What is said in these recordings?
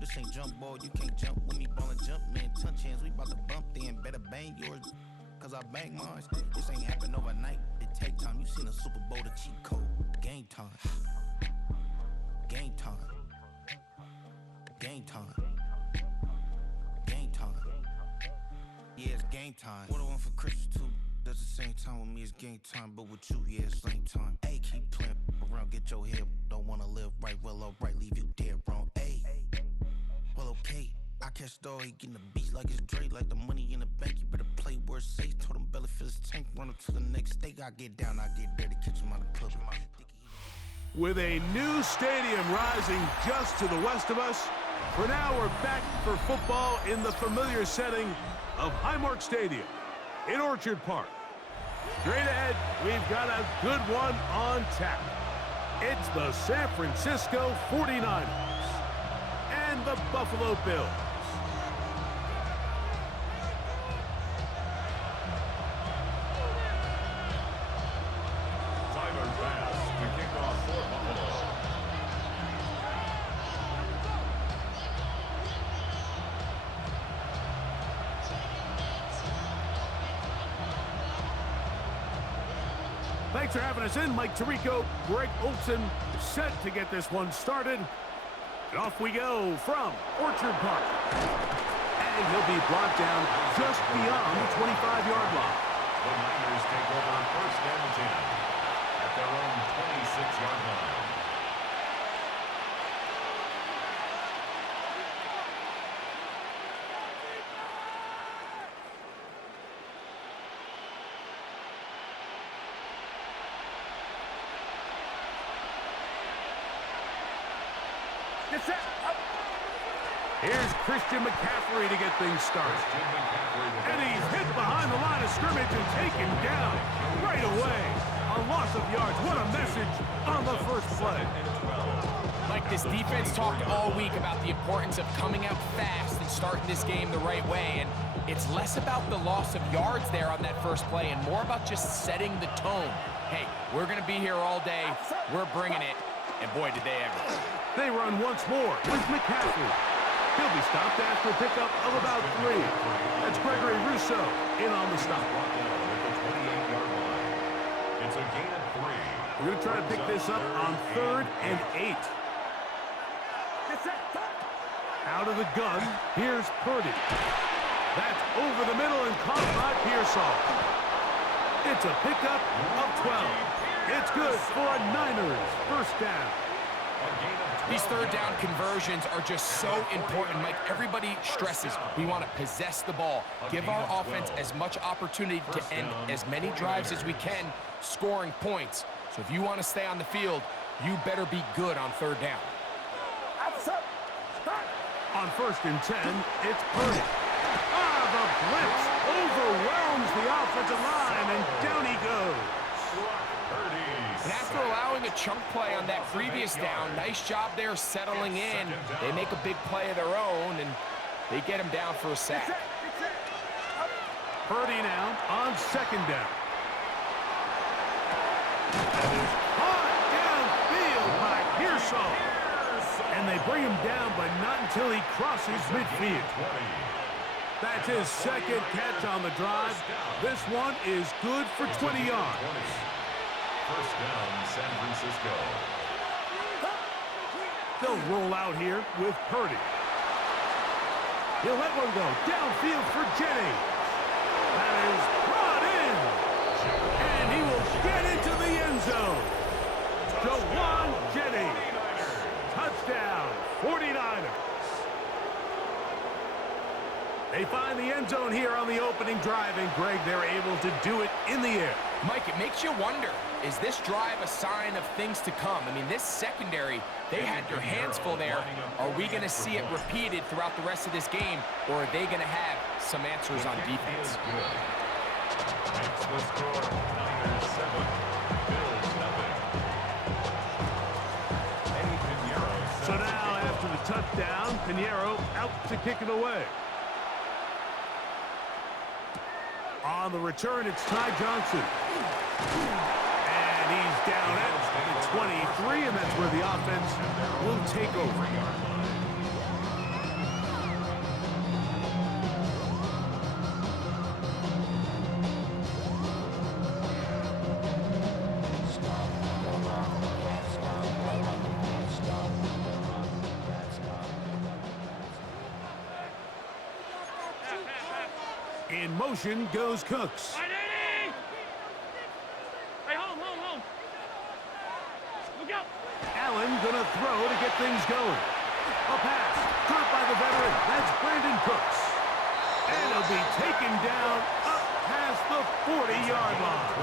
This ain't jump ball, you can't jump with me, ballin' jump, man. Touch hands, we bout to bump, then better bang yours, cause I bang mine. This ain't happen overnight, it take time. You seen a Super Bowl, the cheat code. Game time. Game time. Game time. Game time. Yeah, it's game time. What I want for Christmas too? That's the same time with me, it's game time. But with you, yeah, it's same time. Hey, keep playing around, get your head. Don't wanna live right, well, alright, leave you dead wrong. Hey, well, okay. I catch the dog, he getting the beats like it's Dre, like the money in the bank. You better play where it's safe. Told him belly fill his tank, run up to the next stake. I get down, I get there to catch him out of public. With a new stadium rising just to the west of us, for now we're back for football in the familiar setting of Highmark Stadium in Orchard Park. Straight ahead, we've got a good one on tap. It's the San Francisco 49ers and the Buffalo Bills. Thanks for having us in. Mike Tirico, Greg Olson, set to get this one started. And off we go from Orchard Park. And he'll be brought down just beyond the 25-yard line. The Niners take over first and 10 at their own 26-yard line. Here's Christian McCaffrey to get things started. And he's hit behind the line of scrimmage and taken down right away. A loss of yards. What a message on the first play. Like, this defense talked all week about the importance of coming out fast and starting this game the right way. And it's less about the loss of yards there on that first play and more about just setting the tone. Hey, we're going to be here all day. We're bringing it. And boy, did they ever. They run once more with McCaffrey. He'll be stopped after a pickup of about 3. That's Gregory Rousseau in on the stop. It's a gain of 3. We're going to try to pick this up on 3rd and 8. Out of the gun, here's Purdy. That's over the middle and caught by Pearsall. It's a pickup of 12. It's good for a Niners first down. These third down conversions are just so important. Mike, everybody stresses we want to possess the ball, give our offense as much opportunity to end as many drives as we can, scoring points. So if you want to stay on the field, you better be good on third down. On 1st and 10, it's Purdy. The blitz overwhelms the offensive line, and down he goes. And after allowing a chunk play on that previous down, nice job there settling in. They make a big play of their own, and they get him down for a sack. Purdy now on 2nd down. That is caught downfield by Pearsall. And they bring him down, but not until he crosses midfield. That's his 2nd catch on the drive. This one is good for 20 yards. First down, San Francisco. They'll roll out here with Purdy. He'll let one go downfield for Jennings. That is brought in. And he will get into the end zone. Jawan Jennings. Touchdown, 49ers. They find the end zone here on the opening drive, and Greg, they're able to do it in the air. Mike, it makes you wonder, is this drive a sign of things to come? I mean, this secondary, they had their hands full there. Are we going to see it repeated throughout the rest of this game, or are they going to have some answers on defense? Makes the score Niners 7, Bills nothing. So now, after the touchdown, Pinheiro out to kick it away. On the return, it's Ty Johnson. And he's down at the 23, and that's where the offense will take over. In motion goes Cooks. Hey, home. Look out. Allen gonna throw to get things going. A pass, caught by the veteran. That's Brandon Cooks. And he'll be taken down up past the 40-yard line.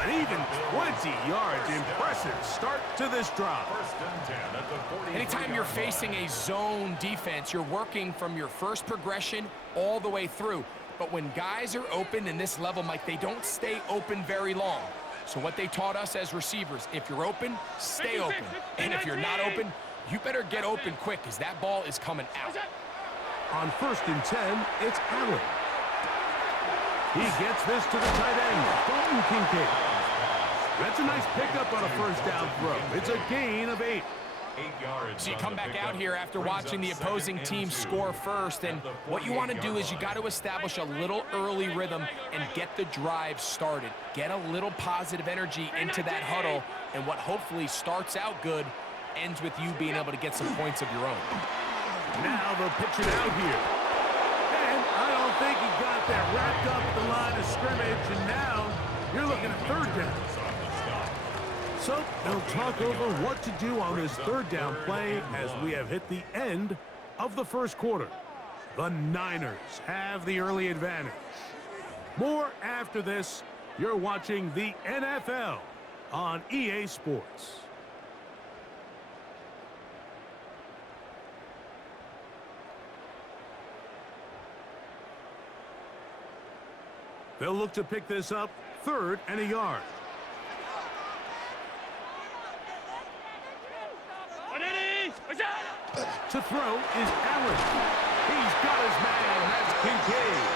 An even 20 yards. Impressive start to this drive. First and 10 at the 40. Anytime you're facing a zone defense, you're working from your first progression all the way through. But when guys are open in this level, Mike, they don't stay open very long. So what they taught us as receivers, if you're open, stay open. And if you're not open, you better get open quick because that ball is coming out. On first and 10, it's Allen. He gets this to the tight end, Dalton Kincaid. That's a nice pickup on a first down throw. It's a gain of 8. 8 yards. So you come back out here after watching the opposing team score first, and what you want to do is you got to establish a little early rhythm and get the drive started. Get a little positive energy into that huddle, and what hopefully starts out good ends with you being able to get some points of your own. Now they'll pitch it out here. And I don't think he got that wrapped up at the line of scrimmage, and now you're looking at third down. So they'll talk over what to do on this third down play as we have hit the end of the first quarter. The Niners have the early advantage. More after this. You're watching the NFL on EA Sports. They'll look to pick this up, 3rd and a yard. To throw is Allen. He's got his man. That's Kincaid.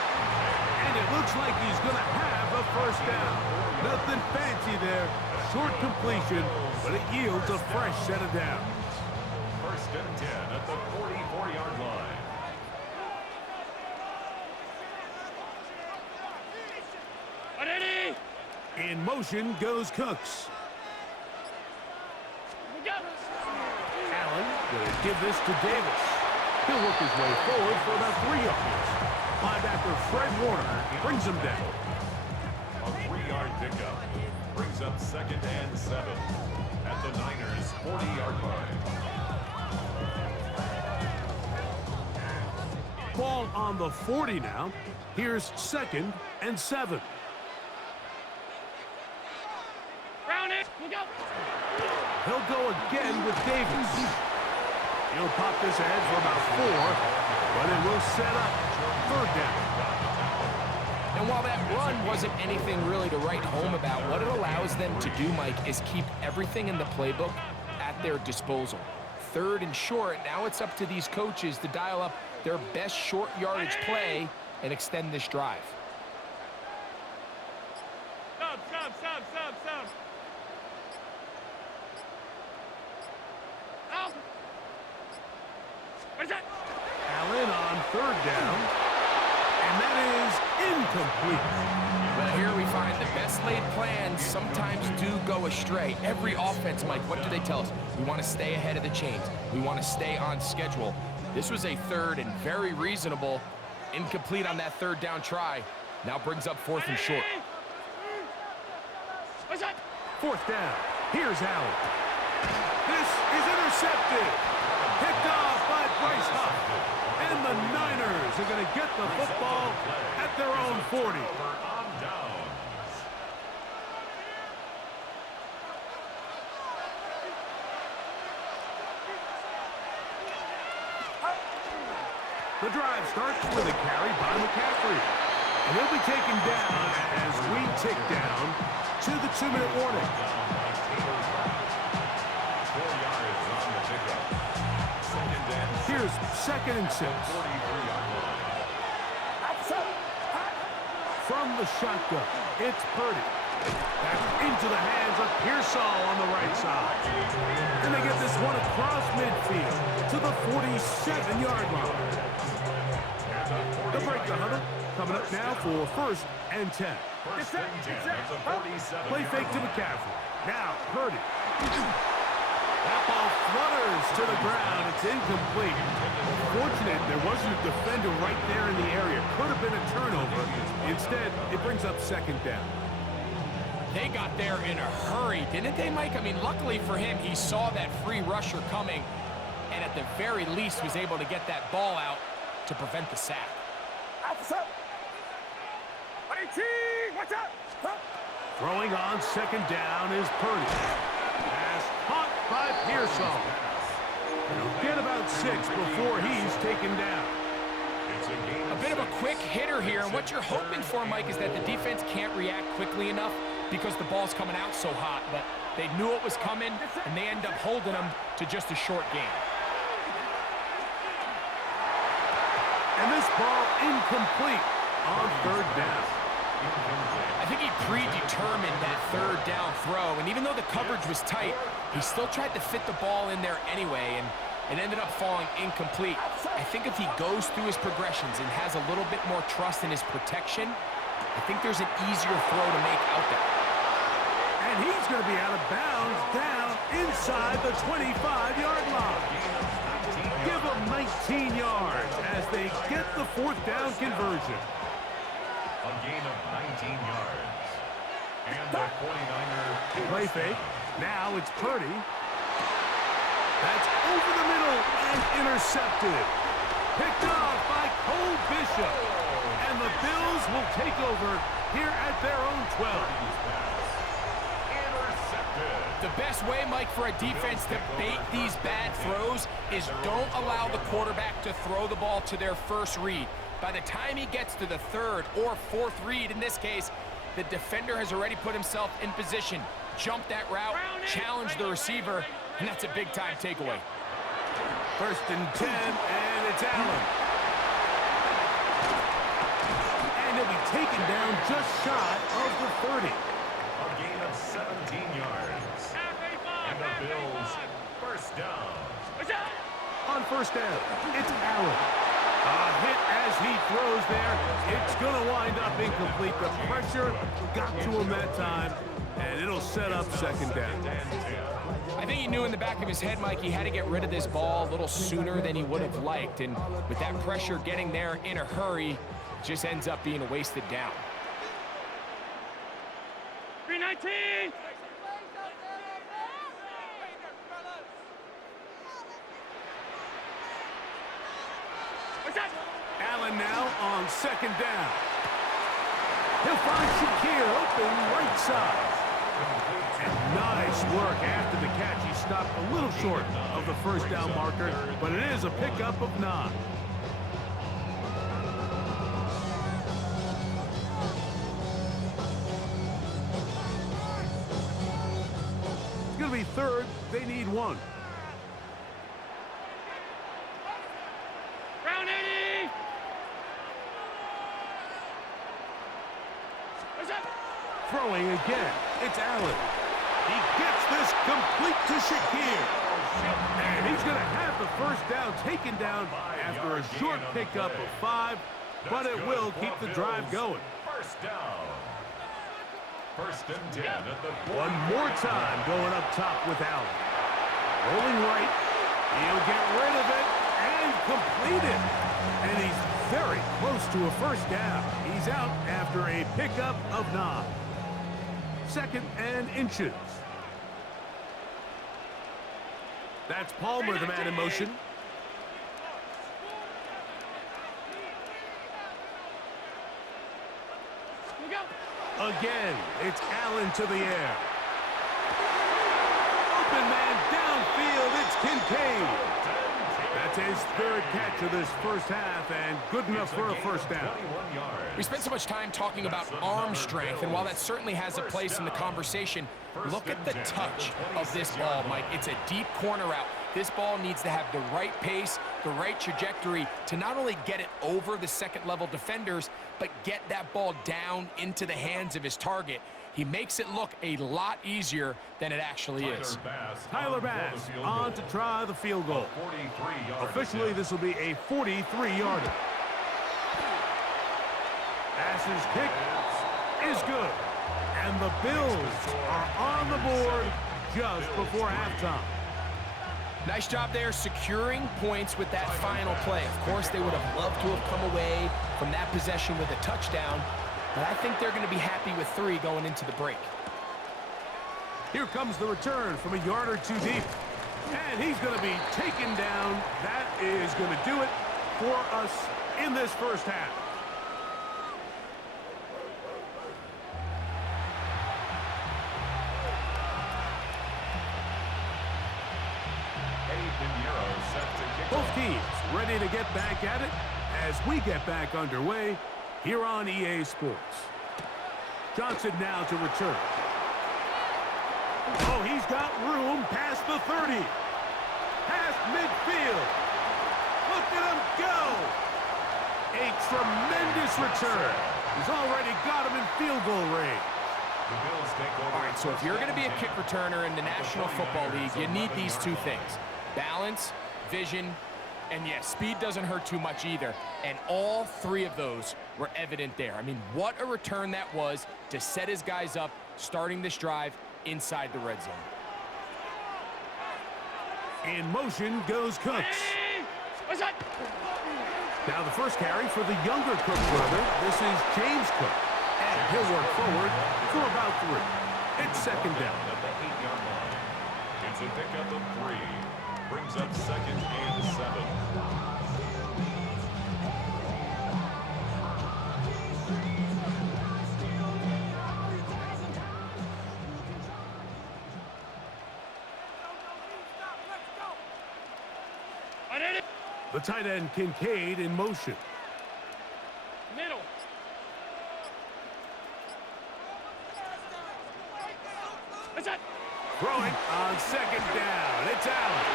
And it looks like he's going to have a first down. Nothing fancy there. Short completion, but it yields a fresh set of downs. First and 10 at the 44-yard line. In motion goes Cooks. Allen going to give this to Davis. He'll work his way forward for about 3 yards. Linebacker Fred Warner brings him down. A 3-yard pickup brings up 2nd and 7 at the Niners' 40-yard line. Ball on the 40 now. Here's 2nd and 7. He'll go again with Davis. He'll pop this ahead for about 4, but it will set up 3rd down. And while that run wasn't anything really to write home about, what it allows them to do, Mike, is keep everything in the playbook at their disposal. 3rd and short, now it's up to these coaches to dial up their best short yardage play and extend this drive. Stop. Allen on 3rd down, and that is incomplete. Well, here we find the best laid plans sometimes do go astray. Every offense, Mike, what do they tell us? We want to stay ahead of the chains. We want to stay on schedule. This was a 3rd and very reasonable. Incomplete on that 3rd down try. Now brings up 4th and short. 4th down. Here's Allen. This is intercepted. Picked off by Bryce Huff. And the Niners are going to get the football at their own 40. On downs. The drive starts with a carry by McCaffrey. And he'll be taken down as we tick down to the 2-minute warning. 4 yards on the pickup. 2nd and 6. Here's 2nd and 6. 43-yard line. From the shotgun, it's Purdy. That's into the hands of Pearsall on the right side. And they get this one across midfield to the 47-yard line. They'll break the huddle. Coming up now for 1st and 10. First and 10 at the 47. Play fake to McCaffrey. Now Purdy. That ball flutters to the ground. It's incomplete. Fortunate there wasn't a defender right there in the area. Could have been a turnover. Instead, it brings up second down. They got there in a hurry, didn't they, Mike? I mean, luckily for him, he saw that free rusher coming, and at the very least was able to get that ball out to prevent the sack. Throwing on second down is Purdy. Pass caught by Pearsall. He'll get about 6 before he's taken down. A bit of a quick hitter here, and what you're hoping for, Mike, is that the defense can't react quickly enough because the ball's coming out so hot, but they knew it was coming, and they end up holding them to just a short game. And this ball incomplete on third down. I think he predetermined that third down throw, and even though the coverage was tight, he still tried to fit the ball in there anyway, and it ended up falling incomplete. I think if he goes through his progressions and has a little bit more trust in his protection, I think there's an easier throw to make out there. And he's going to be out of bounds down inside the 25-yard line. Give him 19 yards as they get the fourth down conversion. A gain of 19 yards. And the 49er. Play fake. Now it's Purdy. That's over the middle and intercepted. Picked off by Cole Bishop. And the Bills will take over here at their own 12. The best way, Mike, for a defense to bait these bad throws is don't allow the quarterback to throw the ball to their first read. By the time he gets to the third or fourth read, in this case, the defender has already put himself in position, jumped that route, challenged the receiver, and that's a big-time takeaway. 1st and 10, and it's Allen. And he'll be taken down just shy of the 30. A gain of 17 yards. And the Bills first down. On first down, it's Allen. A hit as he throws there. It's going to wind up incomplete. The pressure got to him that time, and it'll set up second down. I think he knew in the back of his head, Mike, he had to get rid of this ball a little sooner than he would have liked. And with that pressure getting there in a hurry, it just ends up being a wasted down. 319! Allen now on second down. He'll find Shakir open right side. And nice work after the catch. He stopped a little short of the first down marker, but it is a pickup of 9. It's going to be third. They need 1. Round 80! Throwing again. It's Allen. He gets this complete to Shakir. And he's going to have the first down taken down after a short pickup of 5, but it will keep the drive going. First down. 1st and 10 at the 40. One more time going up top with Allen. Rolling right. He'll get rid of it and complete it. And he's very close to a first down. He's out after a pickup of 9. 2nd and inches. That's Palmer, the man in motion. Again, it's Allen to the air. Open man downfield, it's Kincaid. That's his 3rd catch of this first half, and good enough for a first down. We spent so much time talking about arm strength, and while that certainly has a place in the conversation, look at the touch of this ball, Mike. It's a deep corner route. This ball needs to have the right pace, the right trajectory to not only get it over the second-level defenders, but get that ball down into the hands of his target. He makes it look a lot easier than it actually is. Tyler Bass on to try the field goal. Officially, this will be a 43-yarder. Bass's kick is good. And the Bills are on the board just before halftime. Nice job there securing points with that final play. Of course, they would have loved to have come away from that possession with a touchdown, but I think they're going to be happy with 3 going into the break. Here comes the return from a yard or 2 deep. And he's going to be taken down. That is going to do it for us in this first half. Both teams ready to get back at it as we get back underway here on EA Sports. Johnson now to return. Oh, he's got room past the 30. Past midfield. Look at him go. A tremendous return. He's already got him in field goal range. All right, so if you're going to be a kick returner in the National Football League, you need these 2 things. Balance, vision, and yes, speed doesn't hurt too much either. And all 3 of those were evident there. I mean, what a return that was to set his guys up starting this drive inside the red zone. In motion goes Cooks. Now the first carry for the younger Cook brother. This is James Cook. And he'll work forward for about 3. It's second down. It's a pickup of 3. Brings up 2nd and 7. The tight end Kincaid in motion. Middle. What's that? Throwing on second down. It's Allen.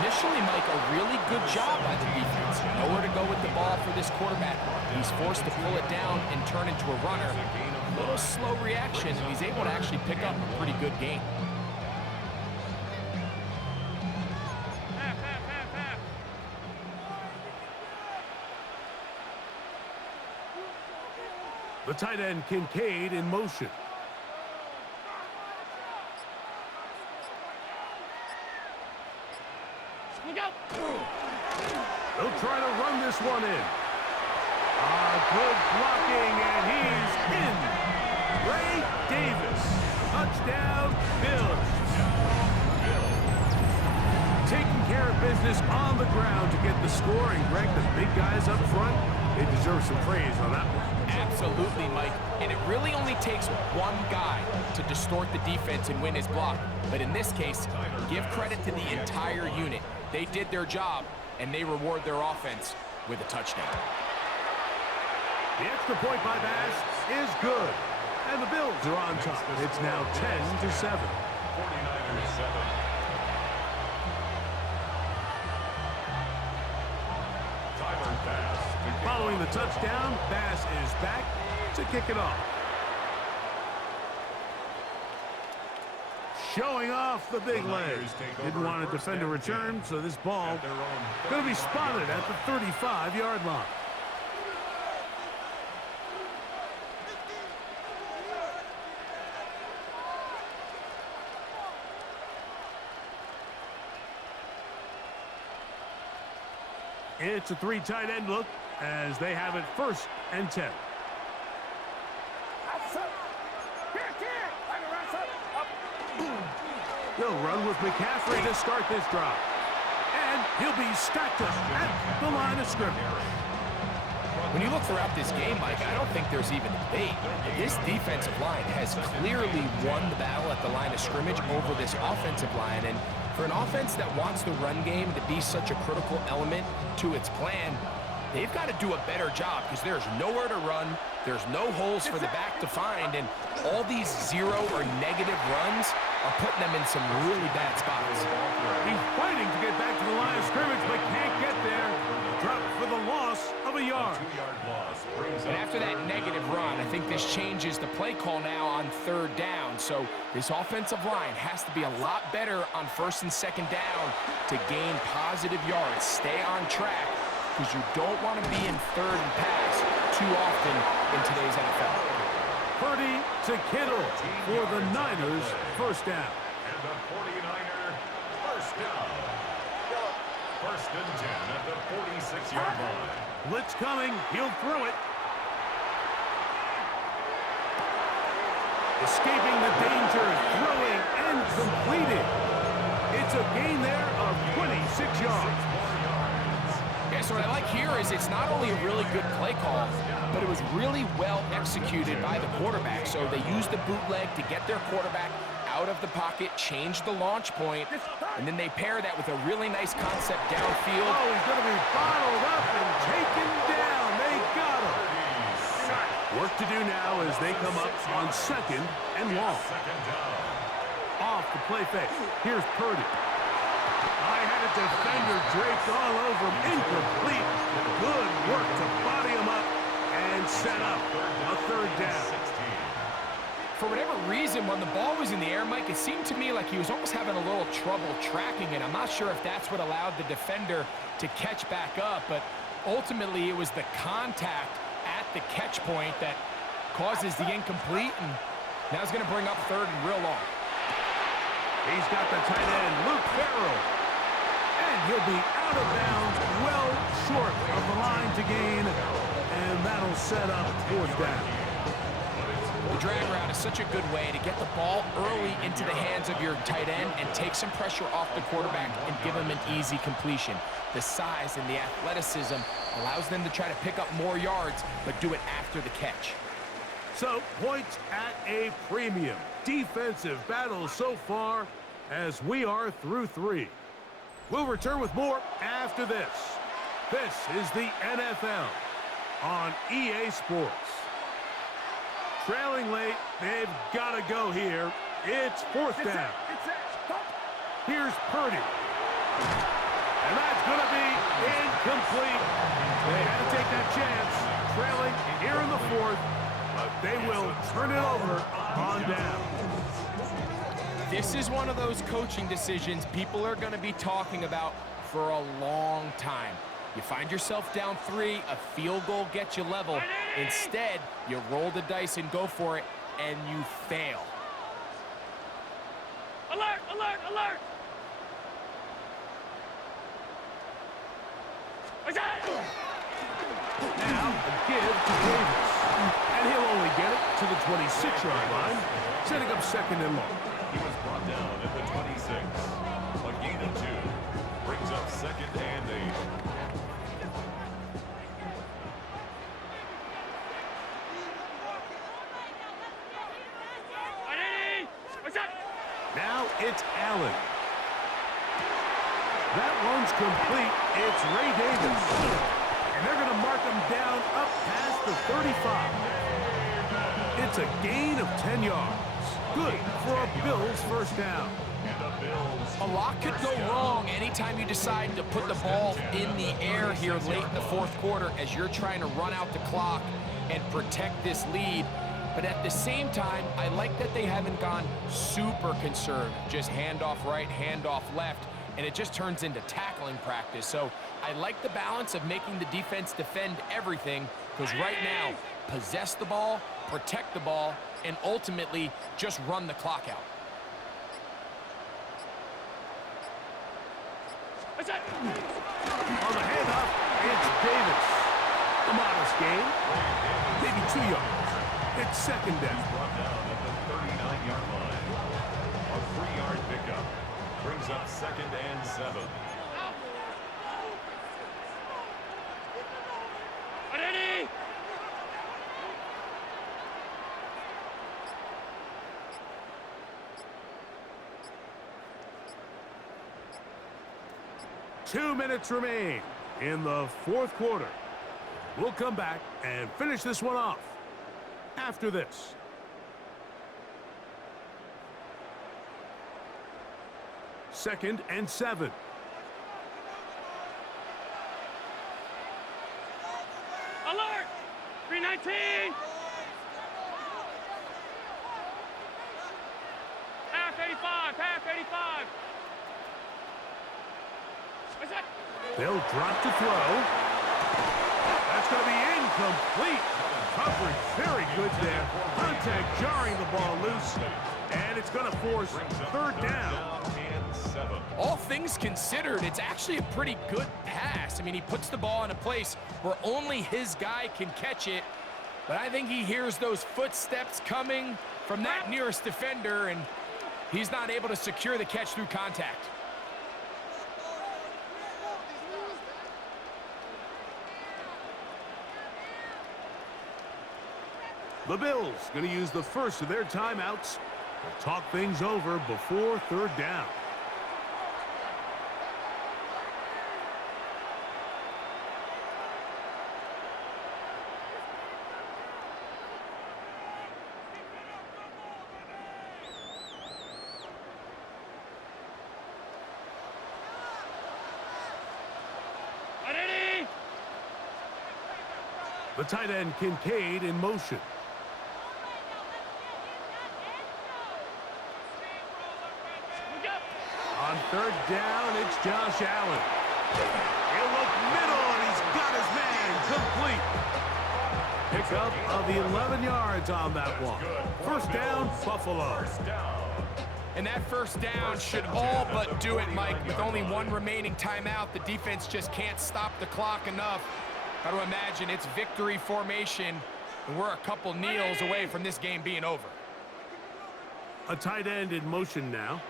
Initially, Mike, a really good job by the defense. Nowhere to go with the ball for this quarterback. He's forced to pull it down and turn into a runner. A little slow reaction, and he's able to actually pick up a pretty good gain. The tight end Kincaid in motion. Look out! They'll try to run this one in. Good blocking, and he's in. Ray Davis. Touchdown, Bills. Taking care of business on the ground to get the score. And Greg, the big guys up front, they deserve some praise on that one. Absolutely, Mike. And it really only takes one guy to distort the defense and win his block. But in this case, give credit to the entire unit. They did their job, and they reward their offense with a touchdown. The extra point by Bass is good. And the Bills are on top. It's now 10-7. 49ers 7. Tyler Bass. Following the touchdown, Bass is back to kick it off. Showing off the big leg. Didn't want to defend a return, so this ball going to be spotted at the 35-yard line. It's a 3 tight end look as they have it 1st and 10. They'll run with McCaffrey to start this drive. And he'll be stacked up at the line of scrimmage. When you look throughout this game, Mike, I don't think there's even a debate. This defensive line has clearly won the battle at the line of scrimmage over this offensive line. And for an offense that wants the run game to be such a critical element to its plan, they've got to do a better job because there's nowhere to run. There's no holes for the back to find. And all these 0 or negative runs are putting them in some really bad spots. He's fighting to get back to the line of scrimmage, but can't get there. Drop for the loss of a yard. And after that negative run, I think this changes the play call now on 3rd down. So this offensive line has to be a lot better on 1st and 2nd down to gain positive yards. Stay on track because you don't want to be in 3rd and pass too often in today's NFL. Purdy to Kittle for the Niners, 1st down. And the 49er First and 10 at the 46-yard line. Blitz coming. He'll throw it. Escaping the danger, throwing, and completed. It's a gain there of 26 yards. Yeah, so what I like here is it's not only a really good play call, but it was really well executed by the quarterback. So they used the bootleg to get their quarterback out of the pocket, change the launch point, and then they pair that with a really nice concept downfield. Oh, he's going to be bottled up and taken down. They got him. Work to do now as they come up on second and long. Off the play fake. Here's Purdy. I had a defender draped all over him. Incomplete. Good work to body him up and set up a third down. For whatever reason, when the ball was in the air, Mike, it seemed to me like he was almost having a little trouble tracking it. I'm not sure if that's what allowed the defender to catch back up, but ultimately it was the contact at the catch point that causes the incomplete, and now he's going to bring up third and real long. He's got the tight end, Luke Farrell. And he'll be out of bounds, well short of the line to gain, and that'll set up fourth down. The drag route is such a good way to get the ball early into the hands of your tight end and take some pressure off the quarterback and give him an easy completion. The size and the athleticism allows them to try to pick up more yards, but do it after the catch. So, points at a premium. Defensive battle so far as we are through three. We'll return with more after this. This is the NFL on EA Sports. Trailing late, they've got to go here. It's fourth down. Here's Purdy. And that's going to be incomplete. They had to take that chance. Trailing here in the fourth, but they will turn it over on down. This is one of those coaching decisions people are going to be talking about for a long time. You find yourself down 3, a field goal gets you level. Instead, you roll the dice and go for it, and you fail. Alert! Alert! Alert! Now, a give to Davis. And he'll only get it to the 26-yard line, setting up second and long. He was brought down at the 26. A gain of 2. Brings up second and 8. Now it's Allen. That one's complete. It's Ray Davis. And they're going to mark him down up past the 35. It's a gain of 10 yards. Good for a Bills first down. A lot could go wrong anytime you decide to put the ball in the air here late in the fourth quarter as you're trying to run out the clock and protect this lead. But at the same time, I like that they haven't gone super conservative. Just handoff right, handoff left, and it just turns into tackling practice. So I like the balance of making the defense defend everything, because right now, possess the ball, protect the ball, and ultimately just run the clock out. On the handoff, it's Davis. A modest gain, maybe 2 yards. It's second down. Brought down at the 39-yard line. A 3-yard pickup brings up second and 7. Ready? 2 minutes remain in the fourth quarter. We'll come back and finish this one off after this. Second and 7. Alert! 319! Half 85! Half 85! What's that? They'll drop to throw. That's going to be incomplete. Coverage very good there. Contact jarring the ball loose. And it's going to force third down. And 7. All things things considered, it's actually a pretty good pass. I mean, he puts the ball in a place where only his guy can catch it, but I think he hears those footsteps coming from that nearest defender, and he's not able to secure the catch through contact. The Bills going to use the first of their timeouts to talk things over before third down. Ready? The tight end Kincaid in motion. On third down, it's Josh Allen. He'll look middle, and he's got his man complete. Pickup of the 11 yards on that one. First down, Buffalo. And that first down should all but do it, Mike. With only one remaining timeout, the defense just can't stop the clock enough. Got to imagine it's victory formation, and we're a couple kneels away from this game being over. A tight end in motion now.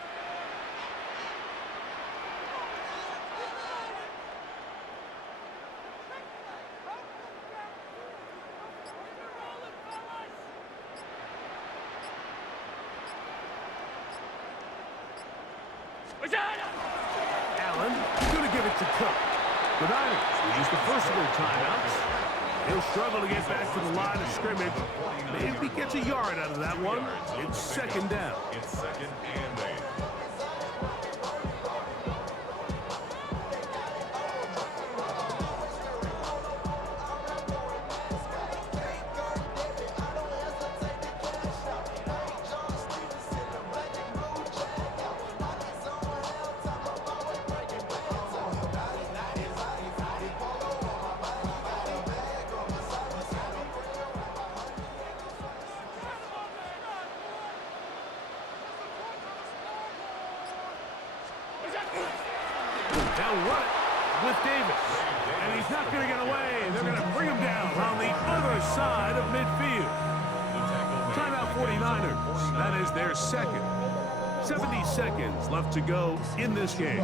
Allen going to give it to Cook. The Niners will use the first of their timeouts. He'll struggle to get back to the line of scrimmage. Maybe gets a yard out of that one. It's second down. It's second and 8. They'll run it with Davis. And he's not going to get away. They're going to bring him down on the other side of midfield. Timeout 49ers. That is their second. 70 seconds left to go in this game.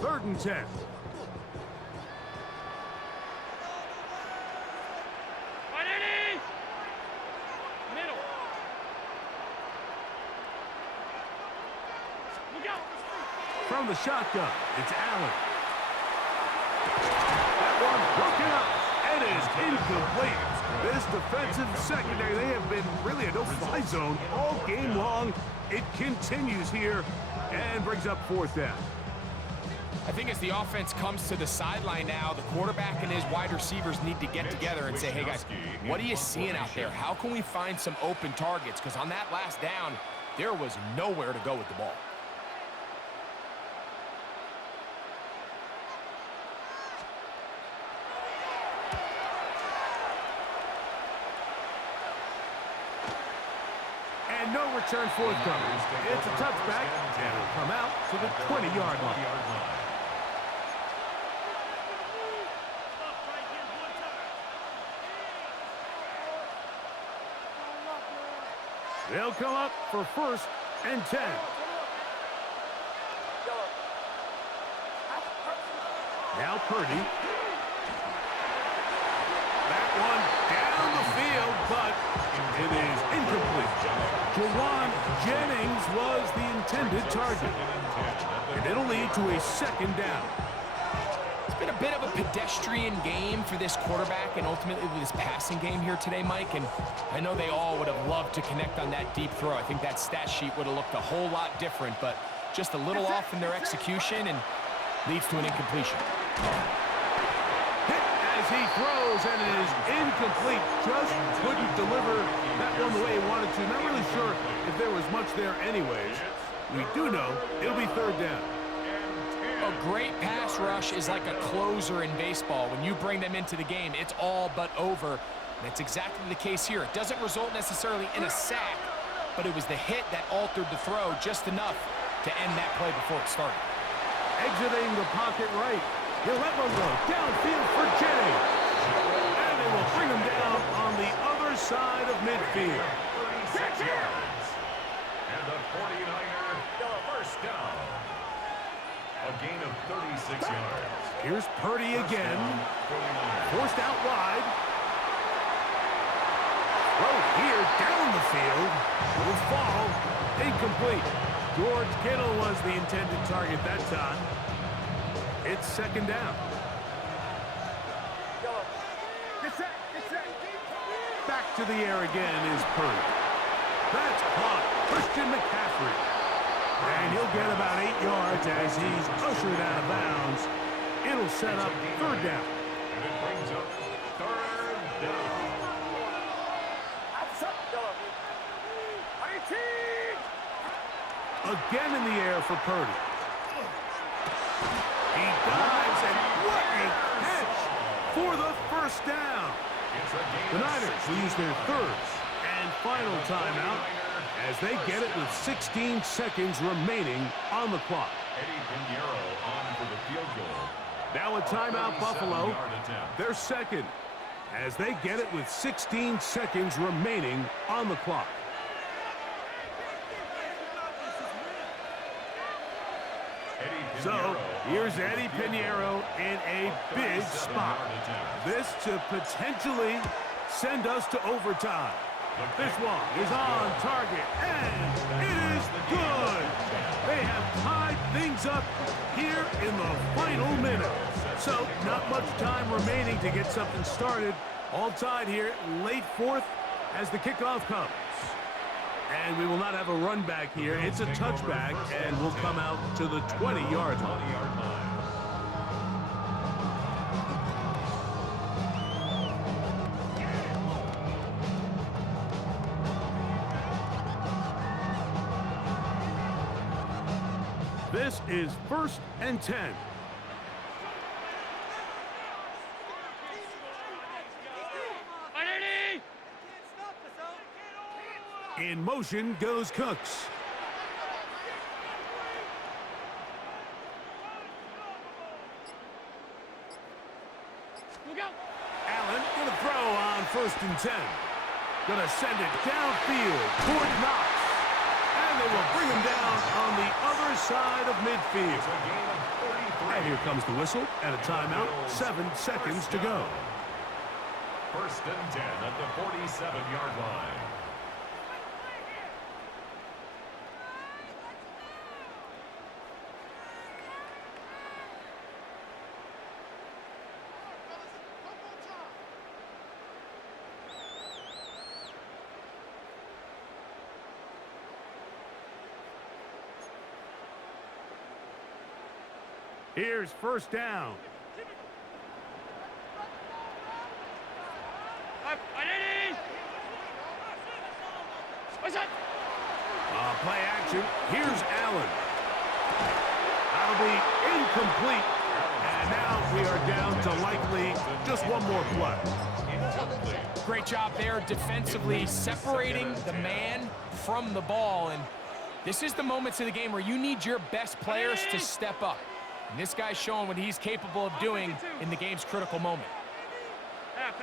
Third and 10. From the shotgun, it's Allen. That one broken up. It is incomplete. This defensive secondary, they have been really a no-fly zone all game long. It continues here and brings up fourth down. I think as the offense comes to the sideline now, the quarterback and his wide receivers need to get together and say, hey guys, what are you seeing out there? How can we find some open targets? Because on that last down, there was nowhere to go with the ball. And no return forthcoming. It's a touchback, and it'll come out to the 20-yard line. They'll come up for first and 10. Now Purdy. That one down the field, but it is incomplete. Jawan Jennings was the intended target. And it'll lead to a second down. It's been a bit of a pedestrian game for this quarterback and ultimately this passing game here today, Mike. And I know they all would have loved to connect on that deep throw. I think that stat sheet would have looked a whole lot different, but just a little off in their execution and leads to an incompletion. Hit as he throws, and it is incomplete. Just couldn't deliver that one the way he wanted to. Not really sure if there was much there anyways. We do know it'll be third down. A great pass rush is like a closer in baseball. When you bring them into the game, it's all but over. And it's exactly the case here. It doesn't result necessarily in a sack, but it was the hit that altered the throw just enough to end that play before it started. Exiting the pocket right. He'll let one go. Downfield for Jennings. And they will bring him down on the other side of midfield. 36 yards. And the 49er, first down. A gain of 36 yards. Here's Purdy again. Forced out wide. Throw here down the field. Will fall. Incomplete. George Kittle was the intended target that time. It's second down. Back to the air again is Purdy. That's caught. Christian McCaffrey. And he'll get about 8 yards as he's ushered out of bounds. It'll set up third down. And it brings up third down. Again in the air for Purdy. He dives, and what a catch for the first down. The Niners will use their third and final timeout as they get it with 16 seconds remaining on the clock. Eddie Pinheiro on for the field goal. Now a timeout, Buffalo. Their second as they get it with 16 seconds remaining on the clock. So, here's Eddie Pinheiro in a big spot. This to potentially send us to overtime. This one is on target, and it is good. They have tied things up here in the final minute. So, not much time remaining to get something started. All tied here, late fourth as the kickoff comes. And we will not have a run back here. It's a touchback, and we'll come out to the 20-yard line. This is 1st and 10. In motion goes Cooks. Allen gonna throw on 1st and 10. Gonna send it downfield toward Knox. And they will bring him down on the other side of midfield. And here comes the whistle and a timeout. 7 seconds to go. 1st and 10 at the 47-yard line. Here's 1st down. Play action. Here's Allen. That'll be incomplete. And now we are down to likely just one more play. Great job there defensively, separating the man from the ball. And this is the moments of the game where you need your best players to step up. And this guy's showing what he's capable of doing in the game's critical moment. Half.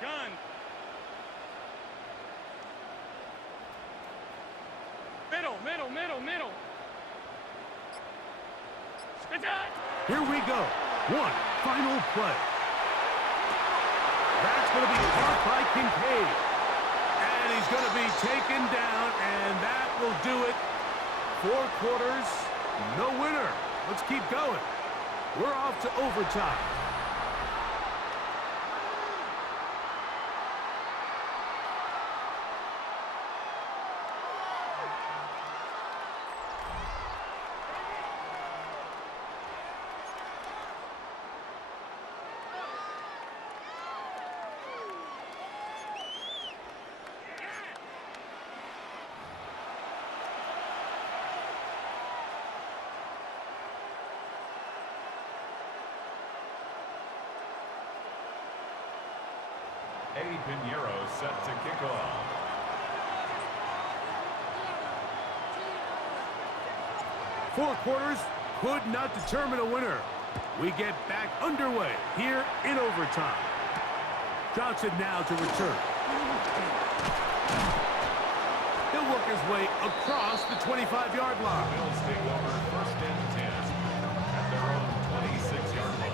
Gun. Middle. Here we go. One final play. That's going to be caught by Kincaid. And he's going to be taken down, and that will do it. 4 quarters, no winner. Let's keep going. We're off to overtime. Eddie Pinheiro set to kick off. Four quarters could not determine a winner. We get back underway here in overtime. Johnson now to return. He'll work his way across the 25-yard line. Bills take over 1st and 10 at their own 26-yard line.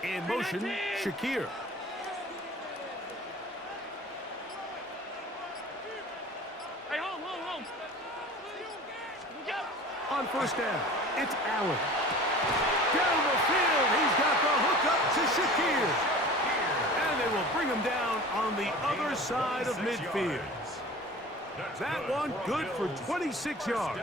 In motion, Shakir. Hey, home. On 1st down, it's Allen. Down the field, he's got the hook up to Shakir. And they will bring him down on the other side of midfield. That one good for 26 yards.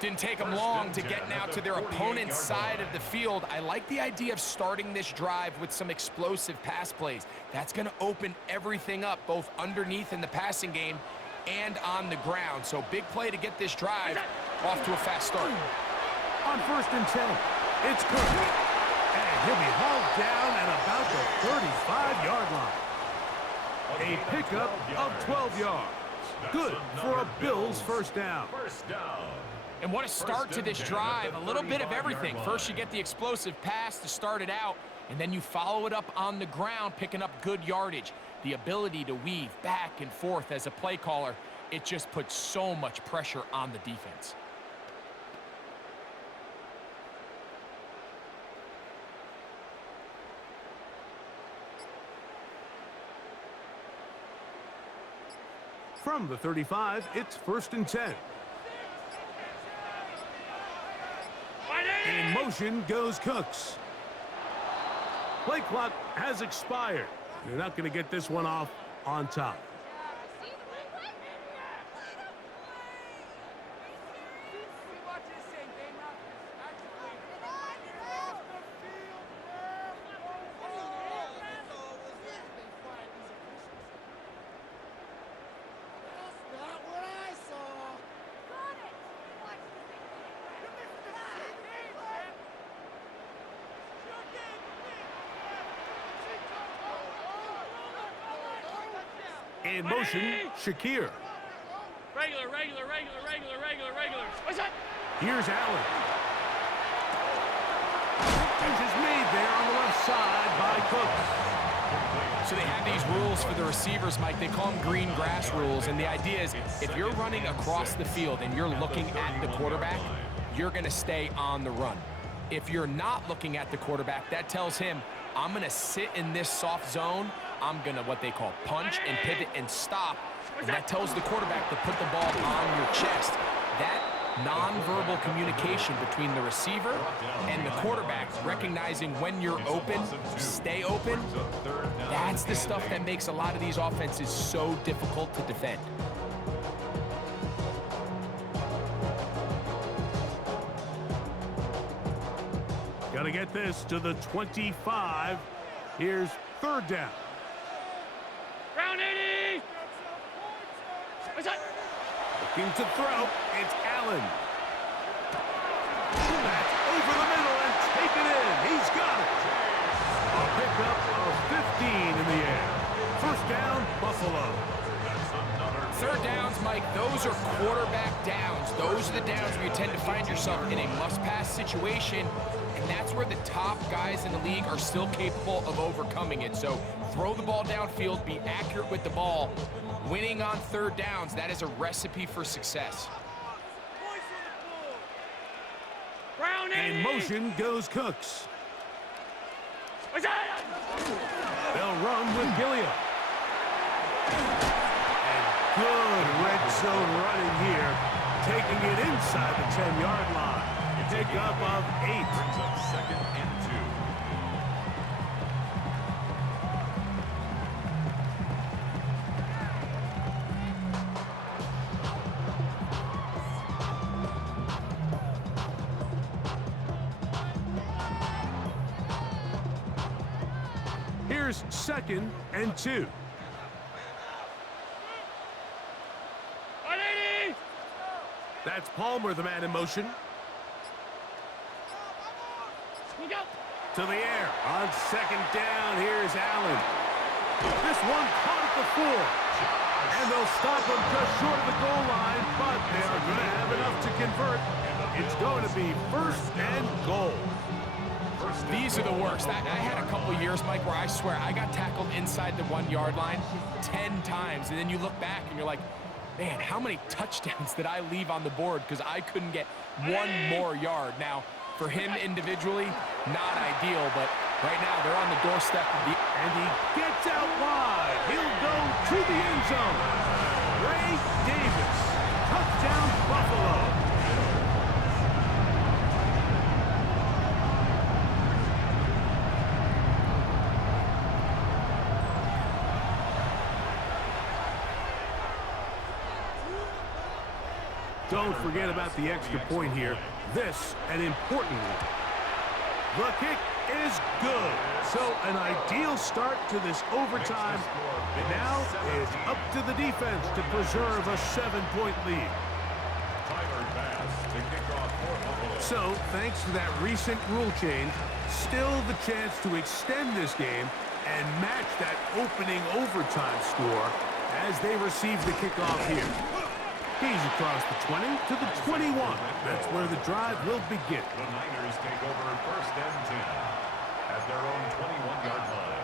Didn't take them long to get now to their opponent's side of the field. I like the idea of starting this drive with some explosive pass plays. That's going to open everything up, both underneath in the passing game and on the ground. So big play to get this drive off to a fast start. On 1st and 10, it's Cook. And he'll be hauled down at about the 35-yard line. A pickup of 12 yards. Good for a Bills 1st down. And what a start to this drive. A little bit of everything. First, you get the explosive pass to start it out, and then you follow it up on the ground, picking up good yardage. The ability to weave back and forth as a play caller, it just puts so much pressure on the defense. From the 35, it's 1st and 10. In motion goes Cooks. Play clock has expired. They're not going to get this one off on top. In motion, Shakir. Regular. What's that? Here's Allen. Catch is made there on the left side by Cooks. So they have these rules for the receivers, Mike. They call them green grass rules, and the idea is if you're running across the field and you're looking at the quarterback, you're going to stay on the run. If you're not looking at the quarterback, that tells him, I'm going to sit in this soft zone. I'm going to what they call punch and pivot and stop. And that tells the quarterback to put the ball on your chest. That nonverbal communication between the receiver and the quarterback, recognizing when you're open, stay open, that's the stuff that makes a lot of these offenses so difficult to defend. Got to get this to the 25. Here's 3rd down. Round 80. What's that? Looking to throw. It's Allen. That's over the middle and taken in. He's got it. A pickup of 15 in the air. 1st down, Buffalo. 3rd downs, Mike, those are quarterback downs. Those are the downs where you tend to find yourself in a must-pass situation, and that's where the top guys in the league are still capable of overcoming it. So throw the ball downfield, be accurate with the ball. Winning on 3rd downs, that is a recipe for success. In motion goes Cooks. What's that? They'll run with Gilliam. Good red zone running here, taking it inside the 10-yard line. Pickup of 8. Brings up 2nd and 2. Here's 2nd and 2. 180. That's Palmer, the man in motion. Look out. To the air. On 2nd down, here's Allen. This one caught at the 4. And they'll stop him just short of the goal line, but they are going to have enough to convert. It's going to be 1st and goal. These are the worst. I had a couple years, Mike, where I swear I got tackled inside the 1-yard line 10 times. And then you look back and you're like, man, how many touchdowns did I leave on the board because I couldn't get one more yard? Now, for him individually, not ideal, but right now they're on the doorstep of the... And he gets out wide. He'll go to the end zone. Ray Davis. Touchdown, Buffalo. Don't forget about the extra point here. This, an important one. The kick is good. So an ideal start to this overtime. And now it's up to the defense to preserve a 7-point lead. So, thanks to that recent rule change, still the chance to extend this game and match that opening overtime score as they receive the kickoff here. He's across the 20 to the 21. That's where the drive will begin. The Niners take over 1st and 10 at their own 21-yard line.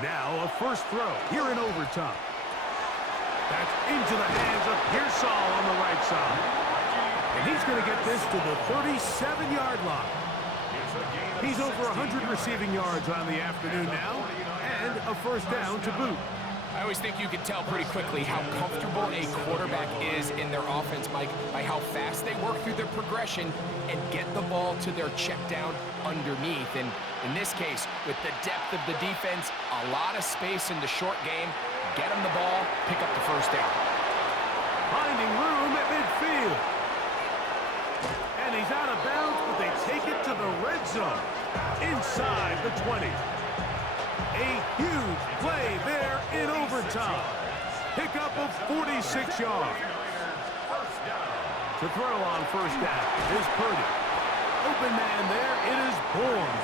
Now a first throw here in overtime. That's into the hands of Pearsall on the right side. And he's going to get this to the 37-yard line. He's over 100 receiving yards on the afternoon now, and a first down to boot. I always think you can tell pretty quickly how comfortable a quarterback is in their offense, Mike, by how fast they work through their progression and get the ball to their check down underneath. And in this case, with the depth of the defense, a lot of space in the short game, get them the ball, pick up the first down. Finding room at midfield. And he's out of bounds, but they take it to the red zone. Inside the 20. A huge play there in overtime. Pickup of 46 yards. To throw on first down is Purdy. Open man there, it is Bourne.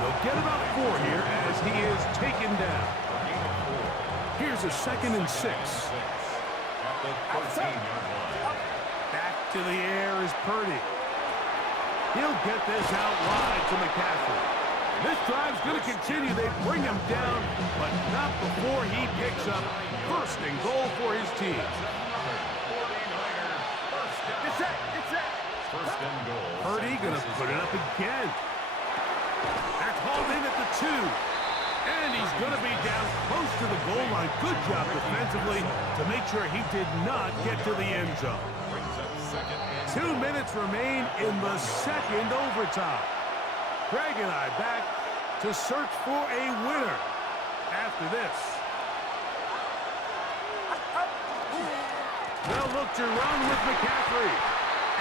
He'll get about 4 here as he is taken down. Here's a 2nd and 6. Back to the air is Purdy. He'll get this out wide to McCaffrey. This drive's going to continue. They bring him down, but not before he picks up 1st and goal for his team. First and goal. Purdy going to put it up again. That's hauled in at the 2. And he's going to be down close to the goal line. Good job defensively to make sure he did not get to the end zone. 2 minutes remain in the 2nd overtime. Greg and I back to search for a winner after this. They'll look to run with McCaffrey.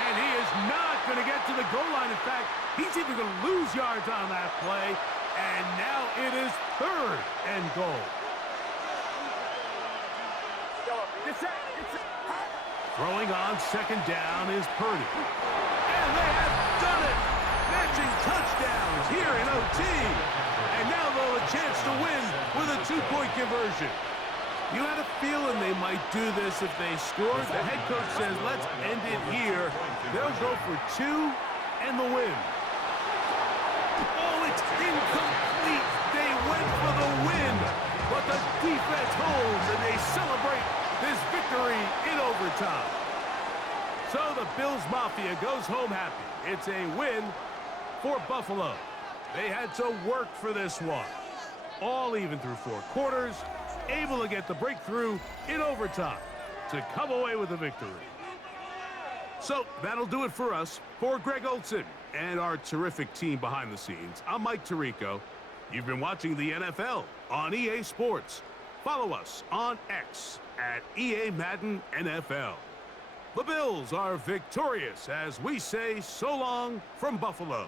And he is not going to get to the goal line. In fact, he's even going to lose yards on that play. And now it is 3rd and goal. Throwing on 2nd down is Purdy. And they have done it! Matching touchdowns here in OT. And now they'll have a chance to win with a 2-point conversion. You had a feeling they might do this if they scored. The head coach says, let's end it here. They'll go for 2 and the win. Oh, it's incomplete. They went for the win. But the defense holds and they celebrate this victory in overtime. So the Bills Mafia goes home happy. It's a win for Buffalo. They had to work for this one. All even through 4 quarters, able to get the breakthrough in overtime to come away with a victory. So that'll do it for us. For Greg Olson and our terrific team behind the scenes, I'm Mike Tirico. You've been watching the NFL on EA Sports. follow us on X at EA Madden NFL. The Bills are victorious as we say so long from Buffalo.